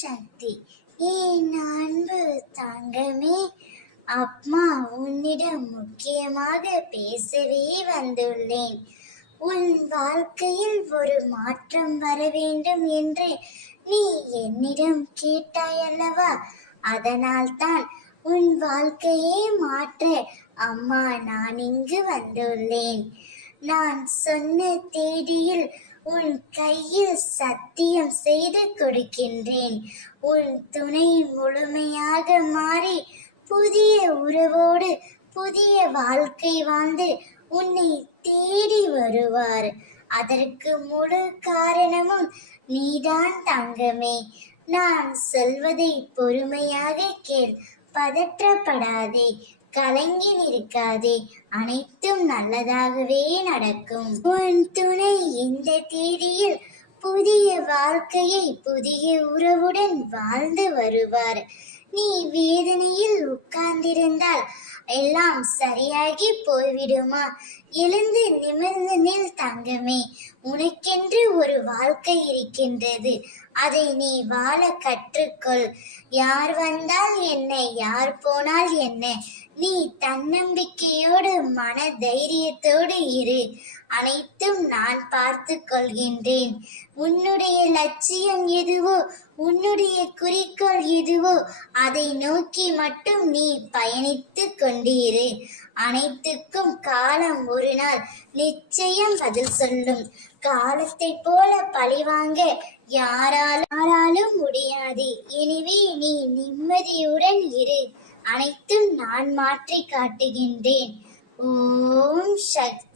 சக்தி. என் அன்பு தங்கமே, அம்மா உன்னிடம் முக்கியமாக பேசவே வந்துள்ளேன். உன் வாழ்க்கையில் ஒரு மாற்றம் வர வேண்டும் என்று நீ என்னிடம் கேட்டாய் அல்லவா? அதனால்தான் உன் வாழ்க்கையே மாற்ற அம்மா நான் இங்கு வந்துள்ளேன். நான் சொன்ன தேதியில் உன் கையில் சத்தியம் செய்து கொடுக்கின்றேன். உன் துணை முழுமையாக மாறி புதிய உறவோடு புதிய வாழ்க்கை வாழ்ந்து உன்னை தேடி வருவார். அதற்கு முழு காரணமும் நீதான் தங்கமே. நான் சொல்வதை பொறுமையாக கேள். பதற்றப்படாதே, கலங்கி நிற்காதே. அனைத்தும் நல்லதாகவே நடக்கும். உன் துணை இந்த தேதியில் புதிய வாழ்க்கையை புதிய உறவுடன் வாழ்ந்து வருவார். நீ வேதனையில் உட்கார்ந்திருந்தால் எல்லாம் சரியாகி போய்விடுமா? எழுந்து நிமிர்ந்து நில் தங்கமே. உனக்கென்று ஒரு வாழ்க்கை இருக்கின்றது. அதை நீ வாழ கற்றுக்கொள். யார் வந்தால் என்ன, யார் போனால் என்ன, நீ தன்னம்பிக்கையோடு மன தைரியத்தோடு இரு. அனைத்தும் நான் பார்த்து கொள்கின்றேன். உன்னுடைய லட்சியம் எதுவோ, உன்னுடைய குறிக்கோள் எதுவோ அதை நோக்கி மட்டும் நீ பயணித்து கொண்டிரு. அனைத்துக்கும் காலம் ஒரு நாள் நிச்சயம் பதில் சொல்லும். காலத்தை போல பழிவாங்க யாராலும் முடியாது. எனவே நீ நிம்மதியுடன் இரு. அனைத்தும் நான் மாற்றி காட்டுகின்றேன். ஓம் சக்தி.